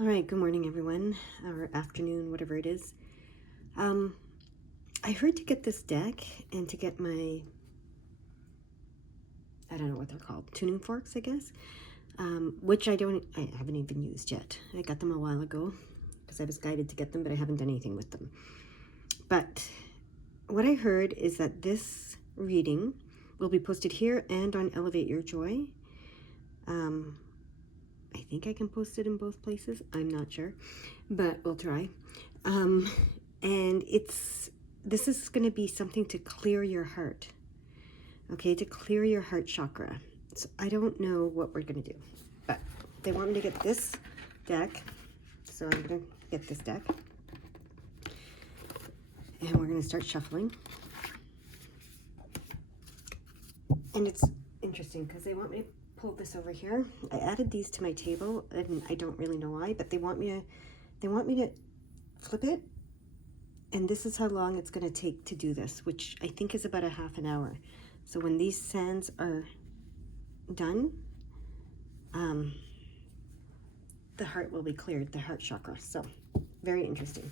All right, good morning, everyone, or afternoon, whatever it is. I heard to get this deck and to get my, I don't know what they're called, tuning forks, I guess, which I haven't even used yet. I got them a while ago because I was guided to get them, but I haven't done anything with them. But what I heard is that this reading will be posted here and on Elevate Your Joy. I think I can post it in both places. I'm not sure, but we'll try. And this is going to be something to clear your heart, okay, to clear your heart chakra. So I don't know what we're going to do, but they want me to get this deck, so I'm going to get this deck, and we're going to start shuffling. And it's interesting because they want me to pull this over here. I added these to my table, and I don't really know why, but they want me to flip it, and this is how long it's going to take to do this, which I think is about a half an hour. So when these sands are done, the heart will be cleared, the heart chakra. So very interesting.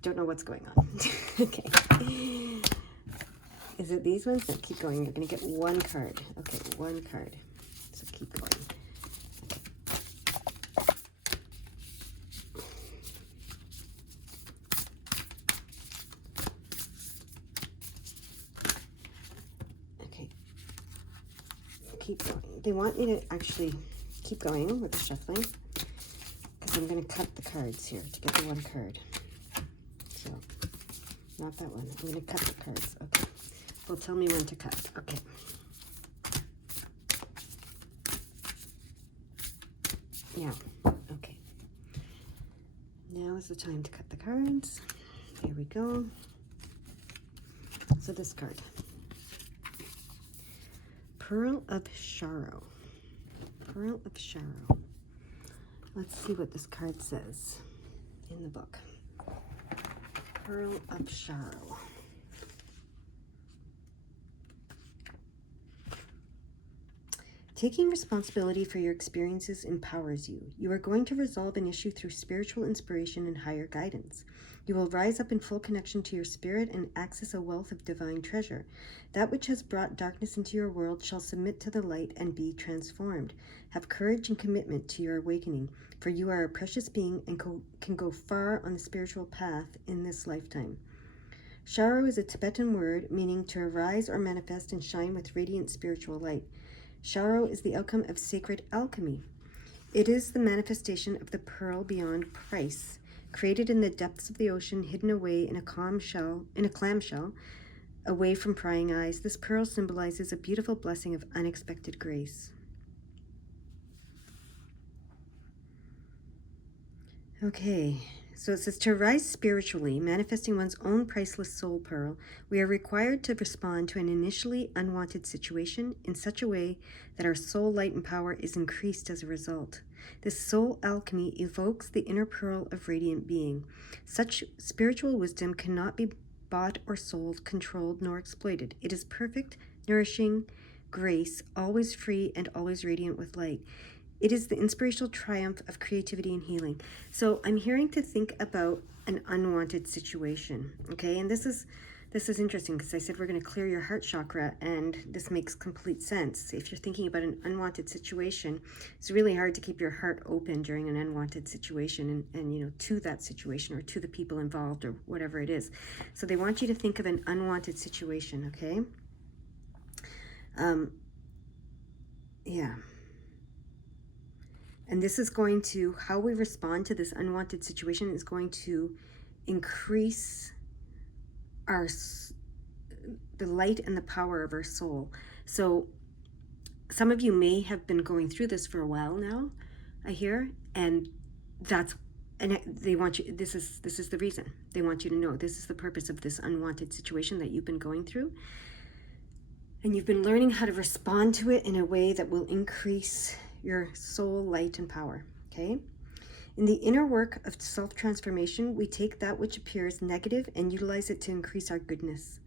Don't know what's going on. Okay. Is it these ones? No, keep going. You're going to get one card. Okay, one card. So keep going. Okay. Keep going. They want me to actually keep going with the shuffling because I'm going to cut the cards here to get the one card. So, not that one. I'm going to cut the cards. Okay. Well, tell me when to cut. Okay. Yeah. Okay. Now is the time to cut the cards. Here we go. So this card. Pearl of Sorrow. Pearl of Sorrow. Let's see what this card says in the book. Pearl of Sorrow. Taking responsibility for your experiences empowers you. You are going to resolve an issue through spiritual inspiration and higher guidance. You will rise up in full connection to your spirit and access a wealth of divine treasure. That which has brought darkness into your world shall submit to the light and be transformed. Have courage and commitment to your awakening, for you are a precious being and can go far on the spiritual path in this lifetime. Sorrow is a Tibetan word meaning to arise or manifest and shine with radiant spiritual light. Sorrow is the outcome of sacred alchemy. It is the manifestation of the pearl beyond price, created in the depths of the ocean, hidden away in a clamshell, away from prying eyes. This pearl symbolizes a beautiful blessing of unexpected grace. Okay, so it says to rise spiritually, manifesting one's own priceless soul pearl, we are required to respond to an initially unwanted situation in such a way that our soul light and power is increased as a result. This soul alchemy evokes the inner pearl of radiant being. Such spiritual wisdom cannot be bought or sold, controlled, nor exploited. It is perfect, nourishing grace, always free and always radiant with light. It is the inspirational triumph of creativity and healing. So I'm hearing to think about an unwanted situation, okay? And this is interesting because I said we're going to clear your heart chakra, and this makes complete sense. If you're thinking about an unwanted situation, it's really hard to keep your heart open during an unwanted situation and you know, to that situation or to the people involved or whatever it is. So they want you to think of an unwanted situation, okay? Yeah. And this is going to, how we respond to this unwanted situation is going to increase the light and the power of our soul. So some of you may have been going through this for a while now, I hear, and they want you, this is the reason. They want you to know this is the purpose of this unwanted situation that you've been going through. And you've been learning how to respond to it in a way that will increase your soul light and power, okay? In the inner work of self-transformation, we take that which appears negative and utilize it to increase our goodness.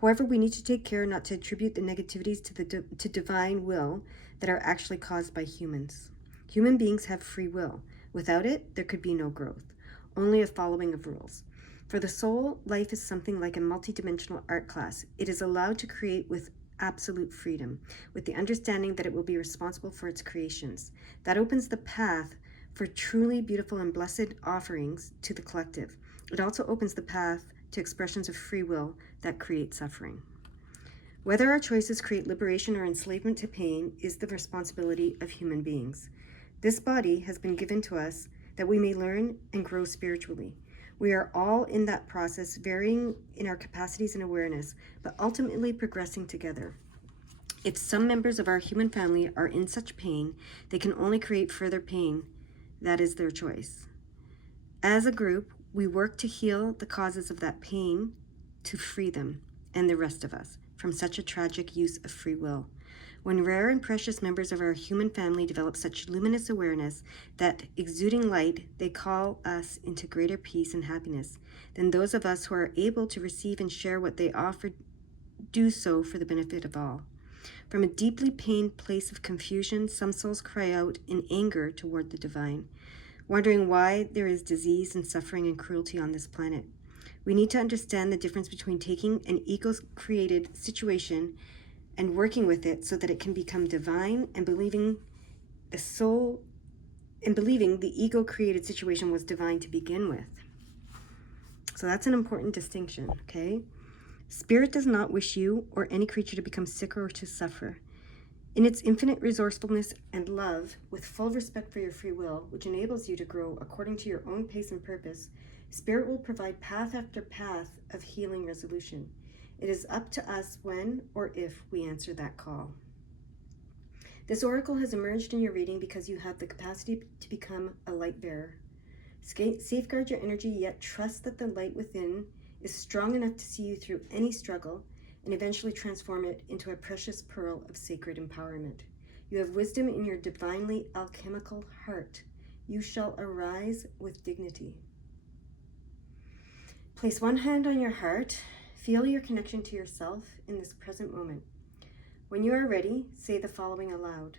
However, we need to take care not to attribute the negativities to divine will that are actually caused by humans. Human beings have free will, Without it, there could be no growth, only a following of rules. For the soul, life is something like a multidimensional art class. It is allowed to create with absolute freedom, with the understanding that it will be responsible for its creations. That opens the path for truly beautiful and blessed offerings to the collective. It also opens the path to expressions of free will that create suffering. Whether our choices create liberation or enslavement to pain is the responsibility of human beings. This body has been given to us that we may learn and grow spiritually. We are all in that process, varying in our capacities and awareness, but ultimately progressing together. If some members of our human family are in such pain, they can only create further pain. That is their choice. As a group, we work to heal the causes of that pain, to free them and the rest of us from such a tragic use of free will. When rare and precious members of our human family develop such luminous awareness that, exuding light, they call us into greater peace and happiness, then those of us who are able to receive and share what they offer do so for the benefit of all. From a deeply pained place of confusion, some souls cry out in anger toward the divine, wondering why there is disease and suffering and cruelty on this planet. We need to understand the difference between taking an ego-created situation and working with it so that it can become divine, and believing the ego-created situation was divine to begin with. So that's an important distinction, okay? Spirit does not wish you or any creature to become sick or to suffer. In its infinite resourcefulness and love, with full respect for your free will, which enables you to grow according to your own pace and purpose, Spirit will provide path after path of healing resolution. It is up to us when or if we answer that call. This oracle has emerged in your reading because you have the capacity to become a light bearer. Safeguard your energy, yet trust that the light within is strong enough to see you through any struggle and eventually transform it into a precious pearl of sacred empowerment. You have wisdom in your divinely alchemical heart. You shall arise with dignity. Place one hand on your heart. Feel your connection to yourself in this present moment. When you are ready, say the following aloud.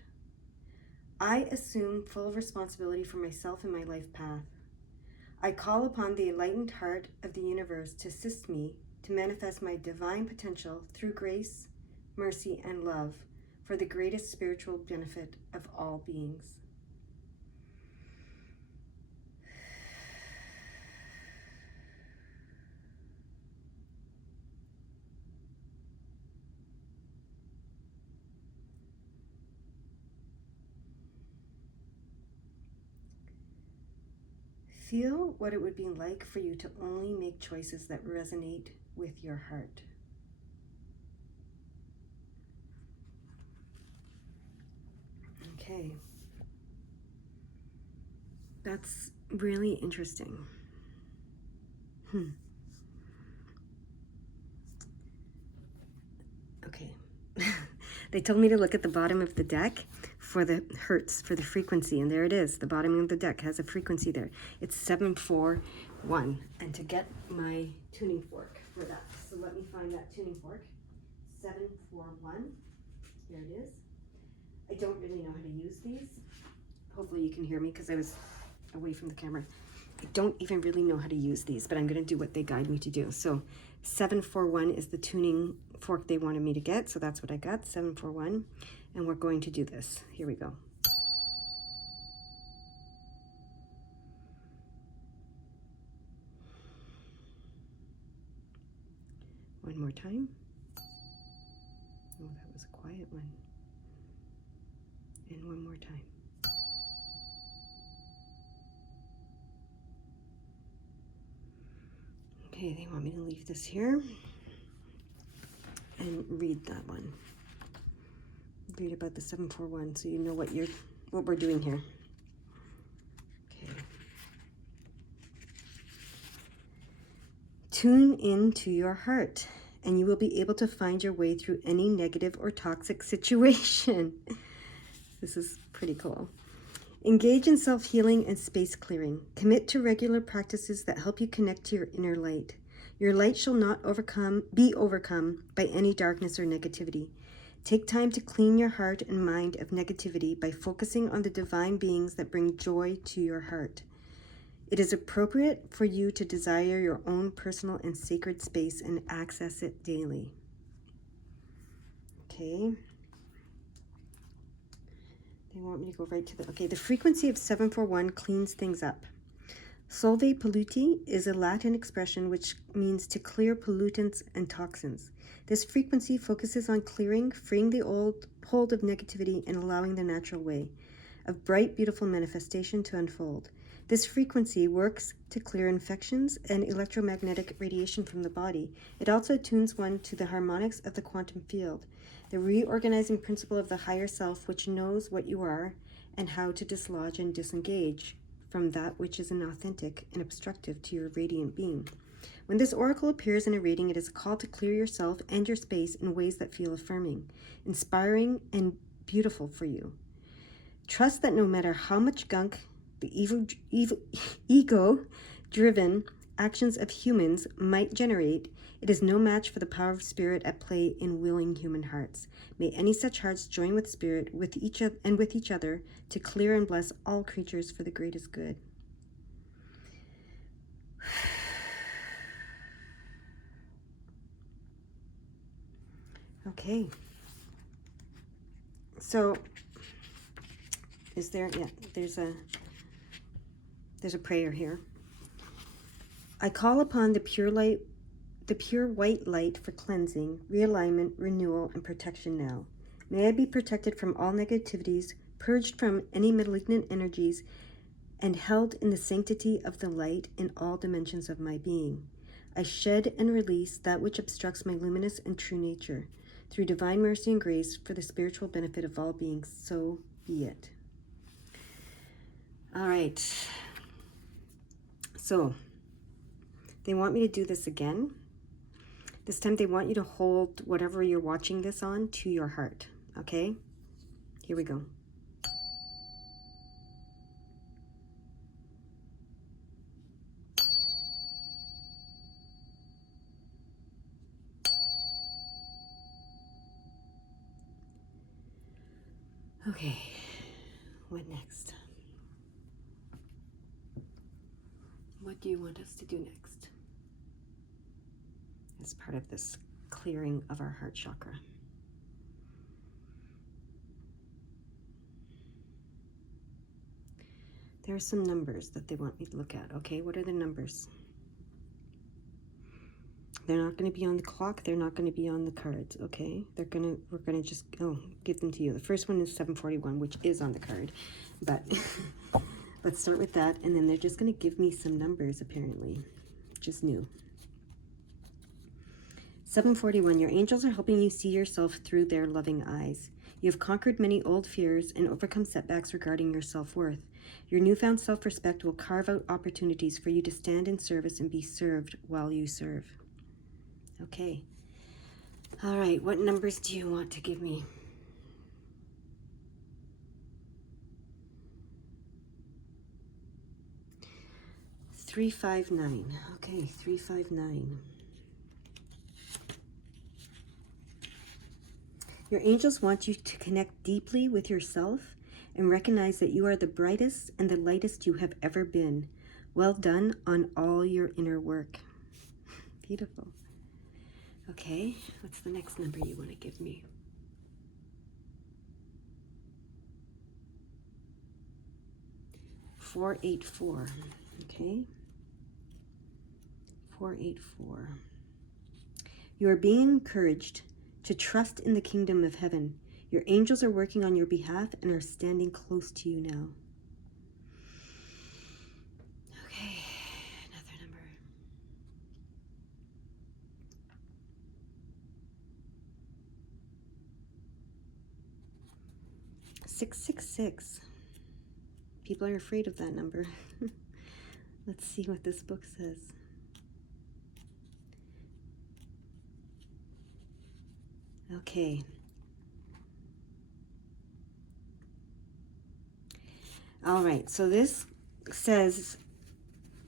I assume full responsibility for myself and my life path. I call upon the enlightened heart of the universe to assist me to manifest my divine potential through grace, mercy, and love for the greatest spiritual benefit of all beings. Feel what it would be like for you to only make choices that resonate with your heart. Okay. That's really interesting. Okay. They told me to look at the bottom of the deck for the hertz, for the frequency, and there it is. The bottom of the deck has a frequency there. It's 741. And to get my tuning fork for that, so let me find that tuning fork. 741. There it is. I don't really know how to use these. Hopefully you can hear me because I was away from the camera. I don't even really know how to use these, but I'm going to do what they guide me to do. So 741 is the tuning fork they wanted me to get, so that's what I got, 741, and we're going to do this. Here we go. One more time. Oh, that was a quiet one. And one more time. Okay, they want me to leave this here and read that one. Read about the 741 so you know what we're doing here. Okay. Tune in to your heart and you will be able to find your way through any negative or toxic situation. This is pretty cool. Engage in self-healing and space clearing. Commit to regular practices that help you connect to your inner light. Your light shall not be overcome by any darkness or negativity. Take time to clean your heart and mind of negativity by focusing on the divine beings that bring joy to your heart. It is appropriate for you to desire your own personal and sacred space and access it daily. Okay. They want me to go right to the... Okay, the frequency of 741 cleans things up. Solve polluti is a Latin expression which means to clear pollutants and toxins. This frequency focuses on clearing, freeing the old hold of negativity and allowing the natural way of bright, beautiful manifestation to unfold. This frequency works to clear infections and electromagnetic radiation from the body. It also tunes one to the harmonics of the quantum field, the reorganizing principle of the higher self, which knows what you are and how to dislodge and disengage from that which is inauthentic and obstructive to your radiant being. When this oracle appears in a reading, it is a call to clear yourself and your space in ways that feel affirming, inspiring, and beautiful for you. Trust that no matter how much gunk the ego-driven actions of humans might generate, it is no match for the power of spirit at play in willing human hearts. May any such hearts join with spirit with each other to clear and bless all creatures for the greatest good. Okay. So, is there... Yeah, there's a prayer here. I call upon the pure light, the pure white light for cleansing, realignment, renewal, and protection now. May I be protected from all negativities, purged from any malignant energies, and held in the sanctity of the light in all dimensions of my being. I shed and release that which obstructs my luminous and true nature. Through divine mercy and grace, for the spiritual benefit of all beings, so be it. All right. So, they want me to do this again. This time they want you to hold whatever you're watching this on to your heart. Okay? Here we go. Okay. What next? What do you want us to do next? As part of this clearing of our heart chakra. There are some numbers that they want me to look at. Okay, what are the numbers? They're not going to be on the clock. They're not going to be on the cards. Okay, we're gonna just give them to you. The first one is 741, which is on the card, but let's start with that, and then they're just going to give me some numbers apparently, which is new. 741, your angels are helping you see yourself through their loving eyes. You have conquered many old fears and overcome setbacks regarding your self-worth. Your newfound self-respect will carve out opportunities for you to stand in service and be served while you serve. Okay. All right, what numbers do you want to give me? $359. Okay, 359. Your angels want you to connect deeply with yourself and recognize that you are the brightest and the lightest you have ever been. Well done on all your inner work. Beautiful. Okay, what's the next number you want to give me? $484. Okay. 484. You are being encouraged to trust in the kingdom of heaven. Your angels are working on your behalf and are standing close to you now. Okay, another number. 666. People are afraid of that number. Let's see what this book says. Okay. All right, so this says,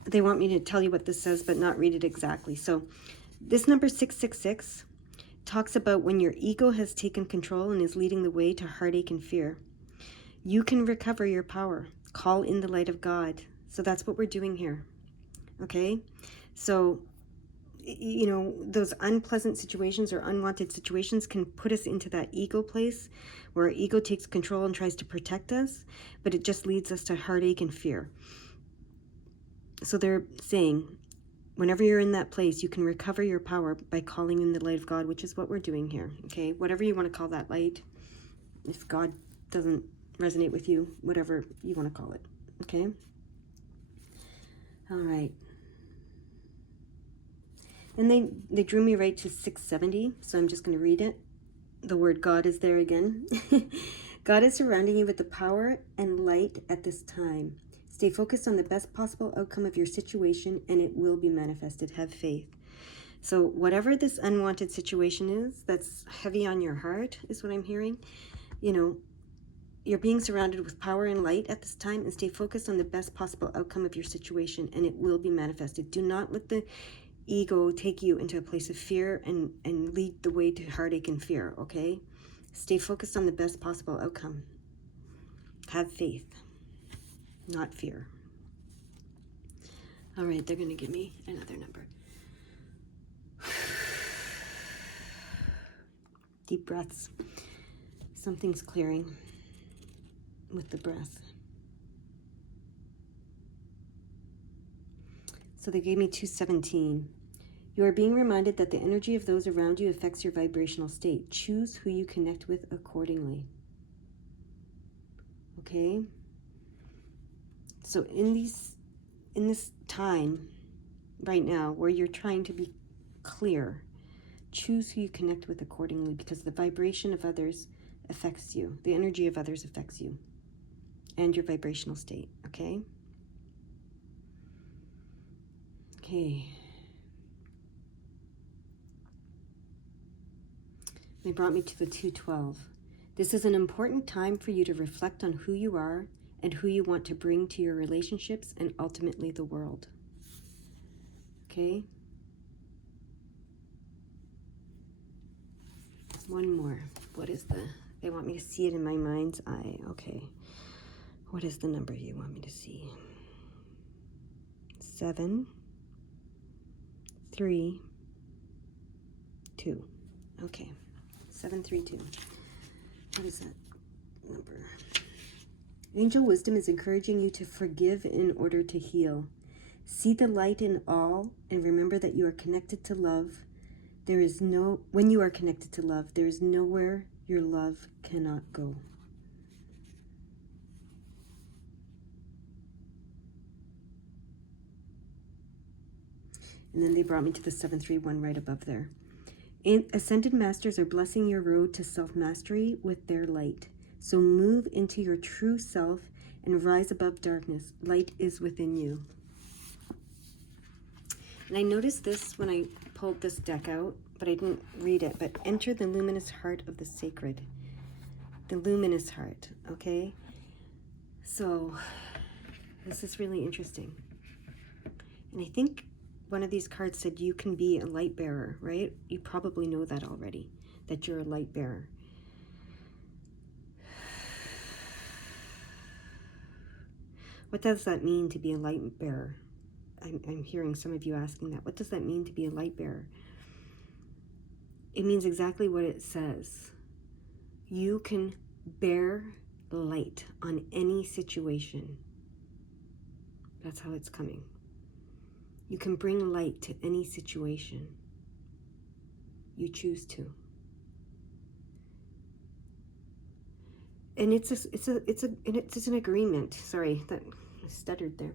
they want me to tell you what this says, but not read it exactly. So this number 666 talks about when your ego has taken control and is leading the way to heartache and fear. You can recover your power. Call in the light of God. So that's what we're doing here. Okay? So, you know, those unpleasant situations or unwanted situations can put us into that ego place where our ego takes control and tries to protect us, but it just leads us to heartache and fear. So they're saying, whenever you're in that place, you can recover your power by calling in the light of God, which is what we're doing here. Okay? Whatever you want to call that light. If God doesn't resonate with you, whatever you want to call it. Okay? All right. And they drew me right to 670, so I'm just going to read it. The word God is there again. God is surrounding you with the power and light at this time. Stay focused on the best possible outcome of your situation, and it will be manifested. Have faith. So whatever this unwanted situation is that's heavy on your heart, is what I'm hearing. You know, you're being surrounded with power and light at this time, and stay focused on the best possible outcome of your situation, and it will be manifested. Do not let the ego take you into a place of fear and lead the way to heartache and fear, okay? Stay focused on the best possible outcome. Have faith, not fear. All right, they're going to give me another number. Deep breaths. Something's clearing with the breath. So they gave me 217. You are being reminded that the energy of those around you affects your vibrational state. Choose who you connect with accordingly. Okay? So in this time right now where you're trying to be clear, choose who you connect with accordingly, because the vibration of others affects you. The energy of others affects you and your vibrational state. Okay? Okay. They brought me to the 212. This is an important time for you to reflect on who you are and who you want to bring to your relationships and ultimately the world. Okay? One more. What is they want me to see it in my mind's eye. Okay. What is the number you want me to see? 7, 3, 2. Okay. 732. What is that number? Angel wisdom is encouraging you to forgive in order to heal. See the light in all and remember that you are connected to love. When you are connected to love, there is nowhere your love cannot go. And then they brought me to the 731 right above there. Ascended masters are blessing your road to self-mastery with their light. So move into your true self and rise above darkness. Light is within you. And I noticed this when I pulled this deck out, but I didn't read it. But enter the luminous heart of the sacred. The luminous heart, okay? So this is really interesting. And I think one of these cards said you can be a light bearer, right? You probably know that already, that you're a light bearer. What does that mean to be a light bearer? I'm hearing some of you asking that. What does that mean to be a light bearer? It means exactly what it says. You can bear light on any situation. That's how it's coming. You can bring light to any situation. You choose to. And it's an agreement. Sorry, that I stuttered there.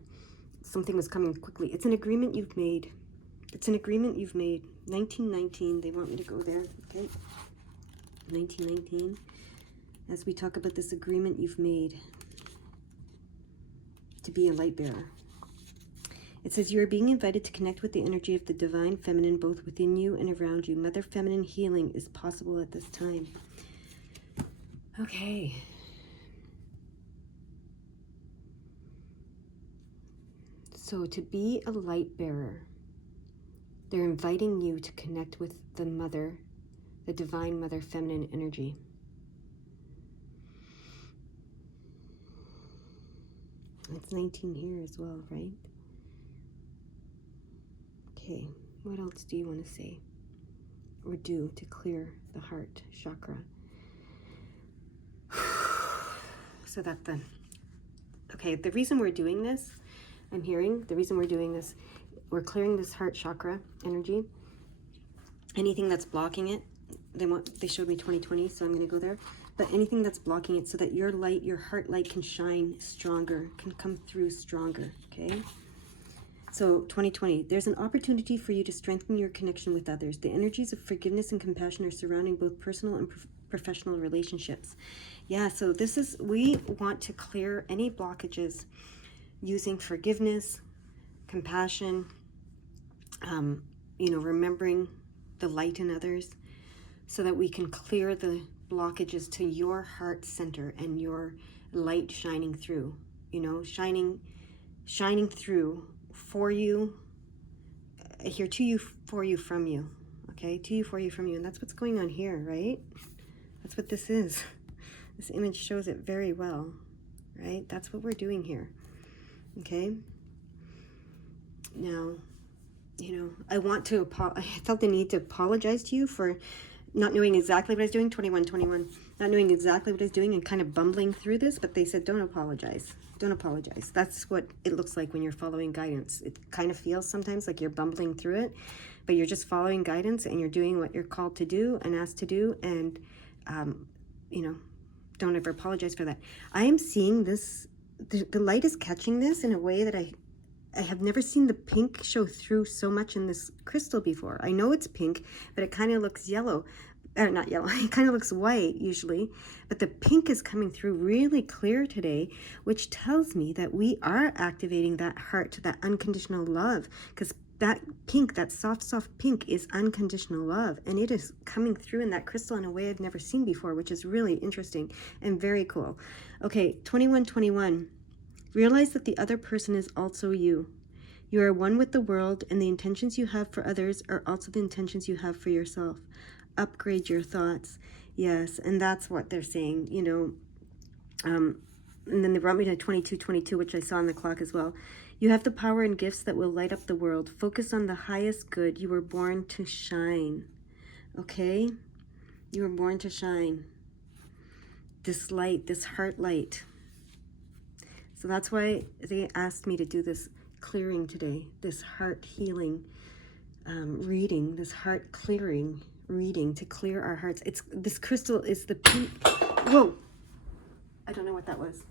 Something was coming quickly. It's an agreement you've made. It's an agreement you've made. 1919, they want me to go there, okay? 1919, as we talk about this agreement you've made to be a light bearer. It says you are being invited to connect with the energy of the divine feminine both within you and around you. Mother feminine healing is possible at this time. Okay. So to be a light bearer, they're inviting you to connect with the mother the Divine Mother Feminine energy. It's 19 here as well, right? Okay, what else do you want to say or do to clear the heart chakra? So that okay, the reason we're doing this, I'm hearing, the reason we're doing this, we're clearing this heart chakra energy. Anything that's blocking it, they showed me 2020, so I'm going to go there. But anything that's blocking it so that your light, your heart light can shine stronger, can come through stronger, okay? So 2020, there's an opportunity for you to strengthen your connection with others. The energies of forgiveness and compassion are surrounding both personal and professional relationships. Yeah, so we want to clear any blockages using forgiveness, compassion, remembering the light in others, so that we can clear the blockages to your heart center and your light shining through, shining through for you, here, to you, for you, from you, okay? To you, for you, from you. And that's what's going on here, right? That's what this is. This image shows it very well, right? That's what we're doing here, okay? Now, I felt the need to apologize to you for not knowing exactly what I was doing, 21, not knowing exactly what I was doing and kind of bumbling through this, but they said, don't apologize. Don't apologize. That's what it looks like when you're following guidance. It kind of feels sometimes like you're bumbling through it, but you're just following guidance and you're doing what you're called to do and asked to do, and, don't ever apologize for that. I am seeing this, the light is catching this in a way that I have never seen the pink show through so much in this crystal before. I know it's pink, but it kind of looks yellow. Or not yellow, it kind of looks white usually. But the pink is coming through really clear today, which tells me that we are activating that heart, that unconditional love. Because that pink, that soft, soft pink is unconditional love. And it is coming through in that crystal in a way I've never seen before, which is really interesting and very cool. Okay, 21. Realize that the other person is also you. You are one with the world, and the intentions you have for others are also the intentions you have for yourself. Upgrade your thoughts. Yes, and that's what they're saying, and then they brought me to 22, which I saw on the clock as well. You have the power and gifts that will light up the world. Focus on the highest good. You were born to shine. Okay? You were born to shine. This light, this heart light. So that's why they asked me to do this clearing today, this heart healing reading, this heart clearing reading to clear our hearts. This crystal is the pink. Whoa! I don't know what that was.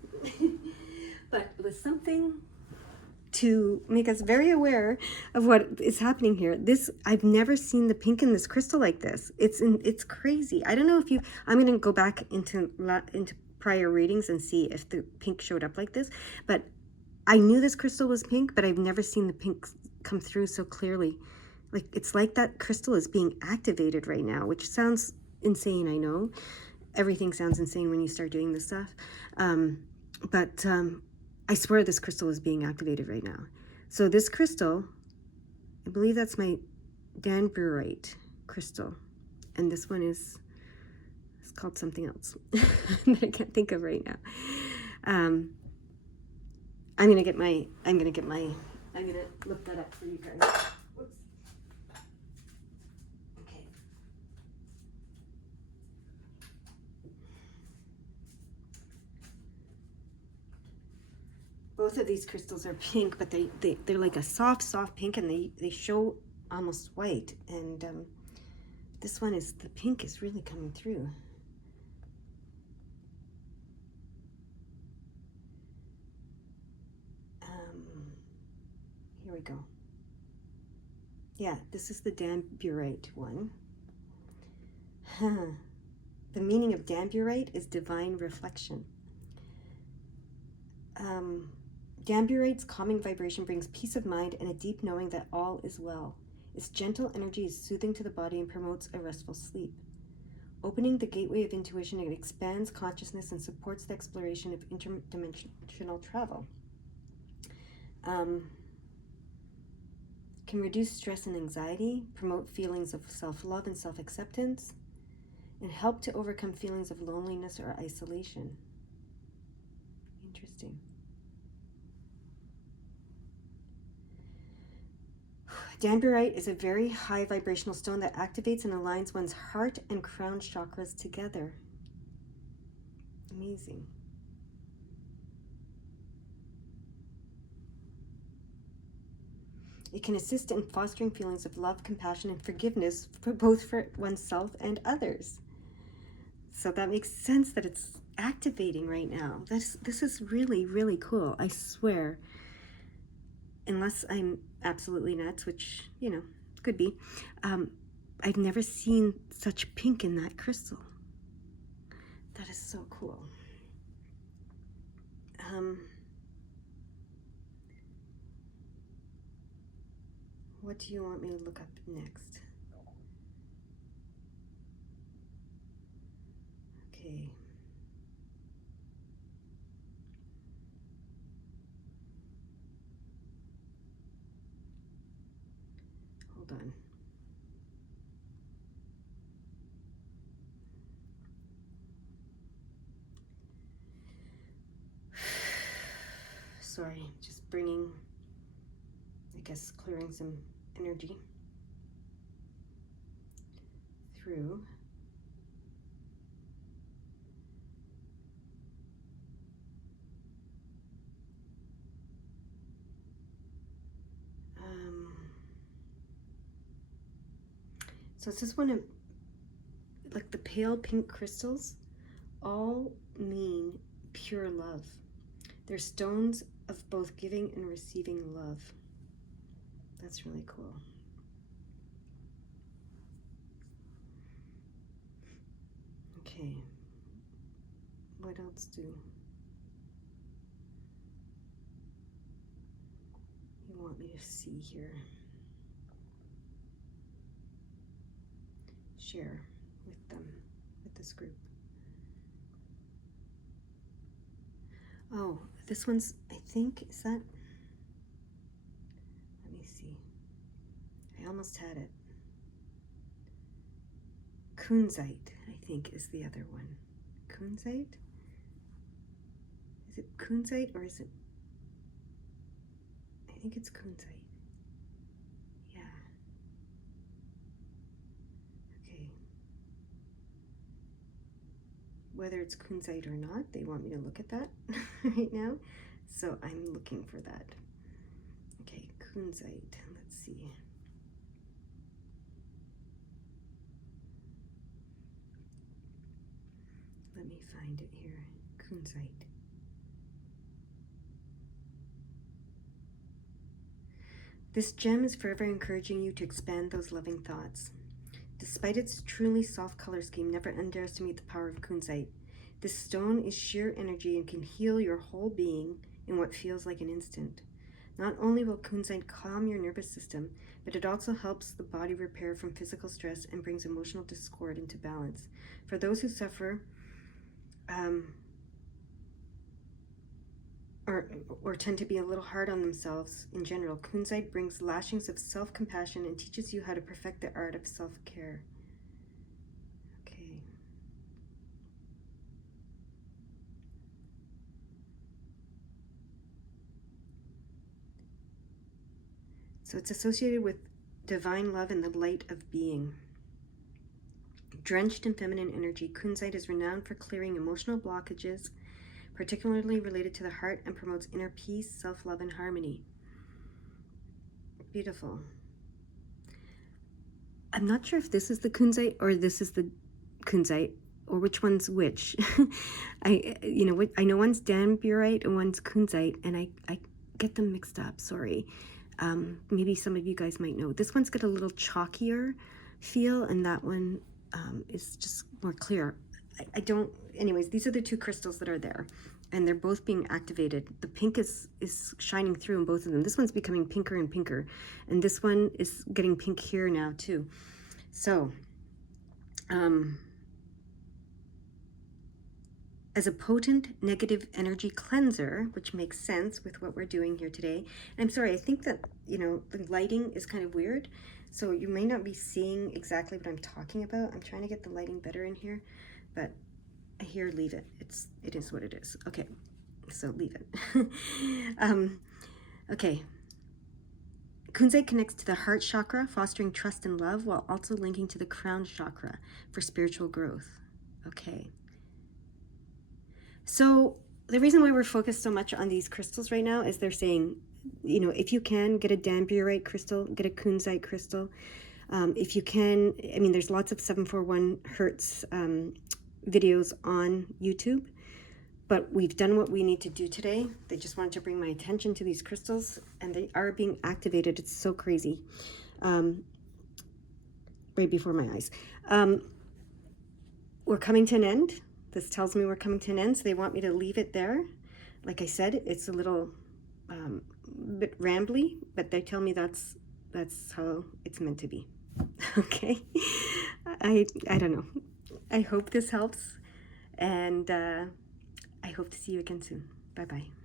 But it was something to make us very aware of what is happening here. I've never seen the pink in this crystal like this. It's crazy. I don't know if I'm going to go back into prior readings and see if the pink showed up like this, but I knew this crystal was pink, but I've never seen the pink come through so clearly. It's like that crystal is being activated right now, which sounds insane. I know everything sounds insane when you start doing this stuff, but I swear this crystal is being activated right now. So this crystal, I believe that's my Dabruite crystal, and this one is called something else that I can't think of right now. I'm gonna look that up for you guys. Whoops. Okay. Both of these crystals are pink, but they're like a soft pink, and they show almost white. And this one is, the pink is really coming through. Here we go. Yeah, this is the Dabruite one. The meaning of Dabruite is divine reflection. Dabruite's calming vibration brings peace of mind and a deep knowing that all is well. Its gentle energy is soothing to the body and promotes a restful sleep. Opening the gateway of intuition, it expands consciousness and supports the exploration of interdimensional travel. Can reduce stress and anxiety, promote feelings of self-love and self-acceptance, and help to overcome feelings of loneliness or isolation. Interesting. Dabruite is a very high vibrational stone that activates and aligns one's heart and crown chakras together. Amazing. It can assist in fostering feelings of love, compassion, and forgiveness for both oneself and others. So that makes sense that it's activating right now. This is really, really cool. I swear. Unless I'm absolutely nuts, which, you know, could be. I've never seen such pink in that crystal. That is so cool. What do you want me to look up next? Okay. Hold on. Sorry, just bringing, I guess, clearing some energy through. So it's just one of, like, the pale pink crystals all mean pure love. They're stones of both giving and receiving love. That's really cool. Okay. What else do you want me to see here? Share with them, with this group. Oh, this one's, I think, is that? Let me see. I almost had it. Kunzite, I think, is the other one. Kunzite? Is it Kunzite or is it? I think it's Kunzite. Yeah. Okay. Whether it's Kunzite or not, they want me to look at that right now. So I'm looking for that. Okay, Kunzite. Let's see. Let me find it here. Kunzite. This gem is forever encouraging you to expand those loving thoughts. Despite its truly soft color scheme, never underestimate the power of Kunzite. This stone is sheer energy and can heal your whole being in what feels like an instant. Not only will Kunzite calm your nervous system, but it also helps the body repair from physical stress and brings emotional discord into balance. For those who suffer or tend to be a little hard on themselves in general, Kunzite brings lashings of self-compassion and teaches you how to perfect the art of self-care. Okay. So it's associated with divine love and the light of being. Drenched in feminine energy, Kunzite is renowned for clearing emotional blockages, particularly related to the heart, and promotes inner peace, self-love, and harmony. Beautiful. I'm not sure if this is the Kunzite or this is the Kunzite, or which one's which. I know one's Dabruite and one's Kunzite, and I get them mixed up. Sorry. Maybe some of you guys might know. This one's got a little chalkier feel, and that one is just more clear. I don't. Anyways, these are the two crystals that are there, and they're both being activated. The pink is shining through in both of them. This one's becoming pinker and pinker, and this one is getting pink here now too. So, as a potent negative energy cleanser, which makes sense with what we're doing here today. And I'm sorry, I think that, the lighting is kind of weird, so you may not be seeing exactly what I'm talking about. I'm trying to get the lighting better in here, but here, leave it. It is what it is. Okay, so leave it. Okay. Kunzite connects to the heart chakra, fostering trust and love, while also linking to the crown chakra for spiritual growth. Okay. So the reason why we're focused so much on these crystals right now is they're saying, if you can, get a Dabruite crystal, get a Kunzite crystal. If you can, there's lots of 741 hertz videos on YouTube, but we've done what we need to do today. They just wanted to bring my attention to these crystals, and they are being activated. It's so crazy. Right before my eyes. We're coming to an end. This tells me we're coming to an end, so they want me to leave it there. Like I said, it's a little bit rambly, but they tell me that's how it's meant to be. Okay. I don't know. I hope this helps, and I hope to see you again soon. Bye-bye.